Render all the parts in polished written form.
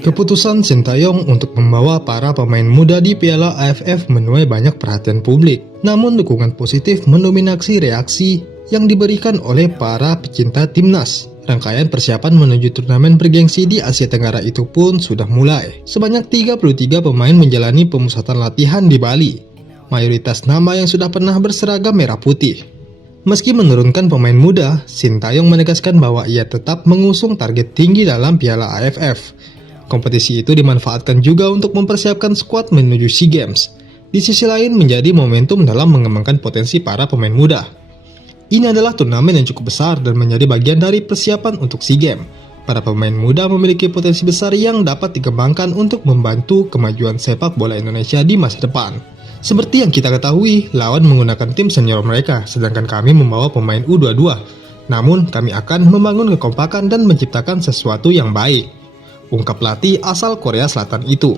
Keputusan Sintayong untuk membawa para pemain muda di Piala AFF menuai banyak perhatian publik. Namun dukungan positif mendominasi reaksi yang diberikan oleh para pecinta timnas. Rangkaian persiapan menuju turnamen bergengsi di Asia Tenggara itu pun sudah mulai. Sebanyak 33 pemain menjalani pemusatan latihan di Bali. Mayoritas nama yang sudah pernah berseragam merah putih. Meski menurunkan pemain muda, Sintayong menegaskan bahwa ia tetap mengusung target tinggi dalam Piala AFF. Kompetisi itu dimanfaatkan juga untuk mempersiapkan skuad menuju SEA Games. Di sisi lain menjadi momentum dalam mengembangkan potensi para pemain muda. Ini adalah turnamen yang cukup besar dan menjadi bagian dari persiapan untuk SEA Games. Para pemain muda memiliki potensi besar yang dapat dikembangkan untuk membantu kemajuan sepak bola Indonesia di masa depan. Seperti yang kita ketahui, lawan menggunakan tim senior mereka, sedangkan kami membawa pemain U22. Namun, kami akan membangun kekompakan dan menciptakan sesuatu yang baik, ungkap pelatih asal Korea Selatan itu.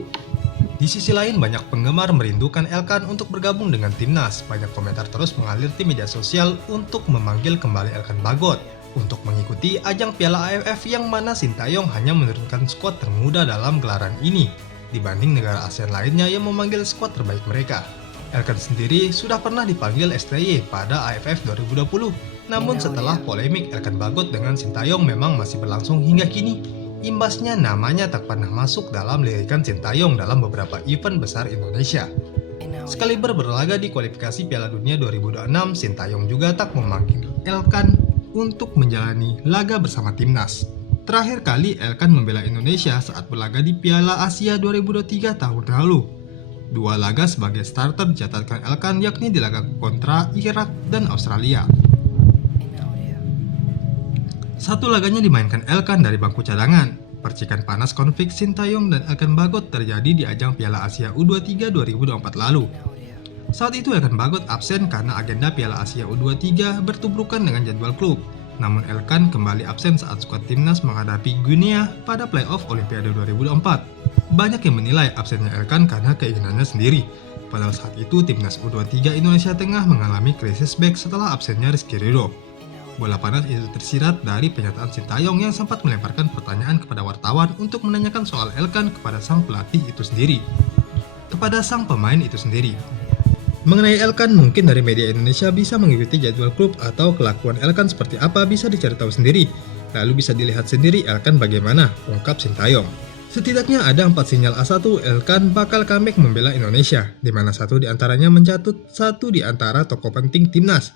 Di sisi lain, banyak penggemar merindukan Elkan untuk bergabung dengan timnas. Banyak komentar terus mengalir di media sosial untuk memanggil kembali Elkan Bagot untuk mengikuti ajang Piala AFF yang mana Sintayong hanya menurunkan skuad termuda dalam gelaran ini dibanding negara ASEAN lainnya yang memanggil skuad terbaik mereka. Elkan sendiri sudah pernah dipanggil STY pada AFF 2020. Namun setelah polemik Elkan Bagot dengan Sintayong memang masih berlangsung hingga kini, imbasnya namanya tak pernah masuk dalam lirikan Sintayong dalam beberapa event besar Indonesia. Sekaliber berlaga di kualifikasi Piala Dunia 2026, Sintayong juga tak memanggil Elkan untuk menjalani laga bersama timnas. Terakhir kali Elkan membela Indonesia saat berlaga di Piala Asia 2023 tahun lalu. 2 laga sebagai starter dicatatkan Elkan, yakni di laga kontra Irak dan Australia. 1 laganya dimainkan Elkan dari bangku cadangan. Percikan panas konflik Sintayong dan Elkan Bagot terjadi di ajang Piala Asia U23 2024 lalu. Saat itu Elkan Bagot absen karena agenda Piala Asia U23 bertubrukan dengan jadwal klub. Namun Elkan kembali absen saat skuad timnas menghadapi Guinea pada playoff Olimpiade 2024. Banyak yang menilai absennya Elkan karena keinginannya sendiri. Padahal saat itu timnas U23 Indonesia tengah mengalami krisis back setelah absennya Rizky Ridho. Bola panas itu tersirat dari pernyataan Sintayong yang sempat melemparkan pertanyaan kepada wartawan untuk menanyakan soal Elkan kepada sang pelatih itu sendiri. Kepada sang pemain itu sendiri. Mengenai Elkan, mungkin dari media Indonesia bisa mengikuti jadwal klub atau kelakuan Elkan seperti apa bisa dicari tahu sendiri. Lalu bisa dilihat sendiri Elkan bagaimana, ungkap Sintayong. Setidaknya ada 4 sinyal A1 Elkan bakal comeback membela Indonesia, di mana 1 diantaranya mencatut 1 di antara tokoh penting timnas.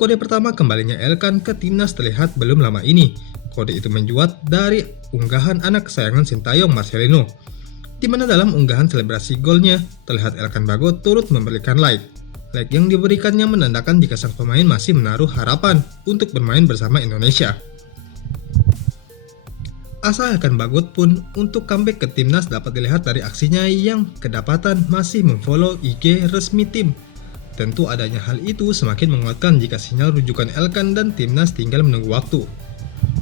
Kode pertama kembalinya Elkan ke timnas terlihat belum lama ini. Kode itu mencuat dari unggahan anak kesayangan Sintayong, Marcelino, di mana dalam unggahan selebrasi golnya terlihat Elkan Bagot turut memberikan like. Like yang diberikannya menandakan jika sang pemain masih menaruh harapan untuk bermain bersama Indonesia. Asa Elkan Bagot pun untuk comeback ke timnas dapat dilihat dari aksinya yang kedapatan masih memfollow IG resmi tim. Tentu adanya hal itu semakin menguatkan jika sinyal rujukan Elkan dan timnas tinggal menunggu waktu.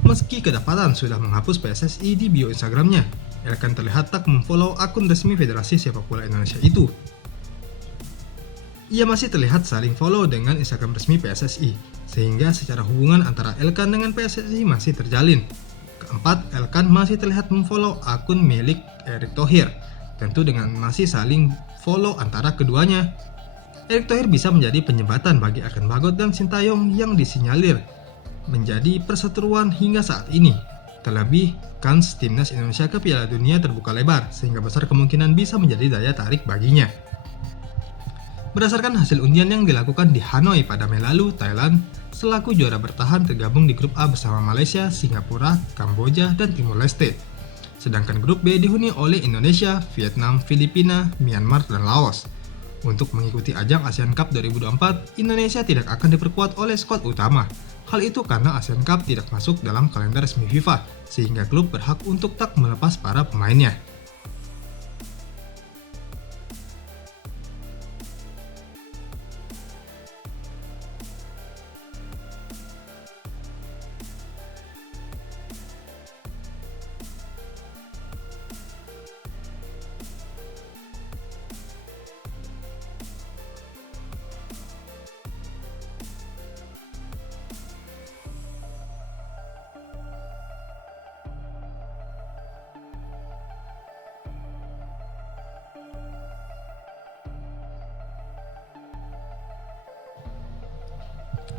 Meski kedapatan sudah menghapus PSSI di bio Instagramnya, Elkan terlihat tak memfollow akun resmi Federasi Sepak Bola Indonesia itu. Ia masih terlihat saling follow dengan Instagram resmi PSSI, sehingga secara hubungan antara Elkan dengan PSSI masih terjalin. Keempat, Elkan masih terlihat memfollow akun milik Erick Thohir, tentu dengan masih saling follow antara keduanya. Erick Thohir bisa menjadi penyebatan bagi Elkan Bagot dan Sintayong yang disinyalir menjadi perseteruan hingga saat ini. Terlebih, kans timnas Indonesia ke Piala Dunia terbuka lebar, sehingga besar kemungkinan bisa menjadi daya tarik baginya. Berdasarkan hasil undian yang dilakukan di Hanoi pada Mei lalu, Thailand selaku juara bertahan tergabung di grup A bersama Malaysia, Singapura, Kamboja, dan Timor Leste. Sedangkan grup B dihuni oleh Indonesia, Vietnam, Filipina, Myanmar, dan Laos. Untuk mengikuti ajang ASEAN Cup 2024, Indonesia tidak akan diperkuat oleh skuad utama. Hal itu karena ASEAN Cup tidak masuk dalam kalender resmi FIFA, sehingga klub berhak untuk tak melepas para pemainnya.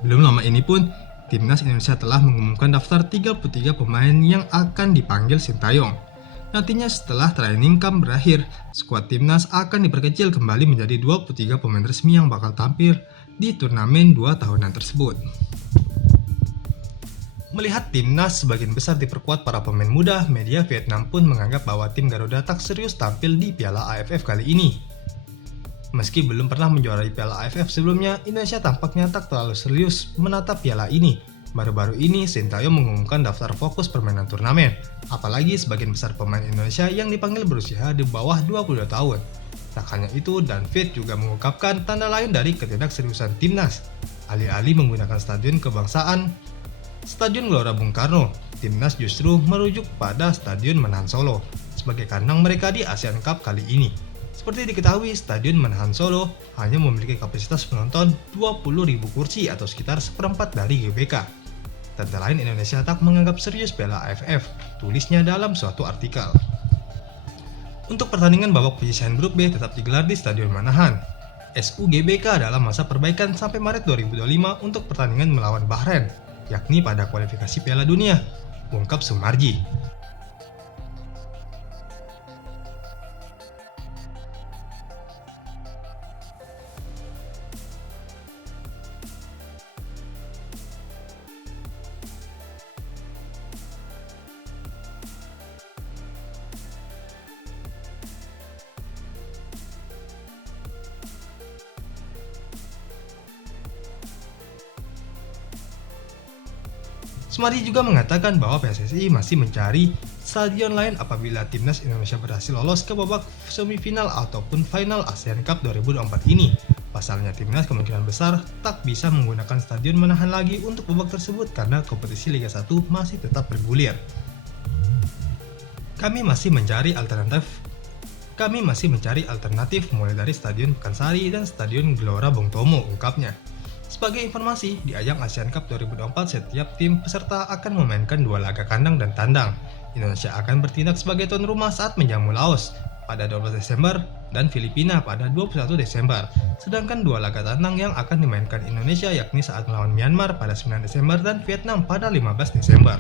Belum lama ini pun, Timnas Indonesia telah mengumumkan daftar 33 pemain yang akan dipanggil Sintayong. Nantinya setelah training camp berakhir, skuad Timnas akan diperkecil kembali menjadi 23 pemain resmi yang bakal tampil di turnamen 2 tahunan tersebut. Melihat Timnas sebagian besar diperkuat para pemain muda, media Vietnam pun menganggap bahwa tim Garuda tak serius tampil di Piala AFF kali ini. Meski belum pernah menjuarai Piala AFF sebelumnya, Indonesia tampaknya tak terlalu serius menatap piala ini. Baru-baru ini, Sintayong mengumumkan daftar fokus permainan turnamen. Apalagi sebagian besar pemain Indonesia yang dipanggil berusia di bawah 22 tahun. Tak hanya itu, Dan Fit juga mengungkapkan tanda lain dari ketidakseriusan timnas. Alih-alih menggunakan stadion kebangsaan, Stadion Gelora Bung Karno, timnas justru merujuk pada Stadion Manahan Solo sebagai kandang mereka di Asian Cup kali ini. Seperti diketahui, Stadion Manahan Solo hanya memiliki kapasitas penonton 20.000 kursi atau sekitar seperempat dari GBK. Tanda lain Indonesia tak menganggap serius Piala AFF, tulisnya dalam suatu artikel. Untuk pertandingan babak penyisihan grup B tetap digelar di Stadion Manahan. SUGBK dalam masa perbaikan sampai Maret 2025 untuk pertandingan melawan Bahrain, yakni pada kualifikasi Piala Dunia, ungkap Sumarji. Sumarji juga mengatakan bahwa PSSI masih mencari stadion lain apabila timnas Indonesia berhasil lolos ke babak semifinal ataupun final ASEAN Cup 2024 ini. Pasalnya timnas kemungkinan besar tak bisa menggunakan Stadion Manahan lagi untuk babak tersebut karena kompetisi Liga 1 masih tetap bergulir. Kami masih mencari alternatif mulai dari Stadion Pakansari dan Stadion Gelora Bung Tomo, ungkapnya. Sebagai informasi, di ajang ASEAN Cup 2024 setiap tim peserta akan memainkan 2 laga kandang dan tandang. Indonesia akan bertindak sebagai tuan rumah saat menjamu Laos pada 12 Desember dan Filipina pada 21 Desember. Sedangkan 2 laga tandang yang akan dimainkan Indonesia yakni saat melawan Myanmar pada 9 Desember dan Vietnam pada 15 Desember.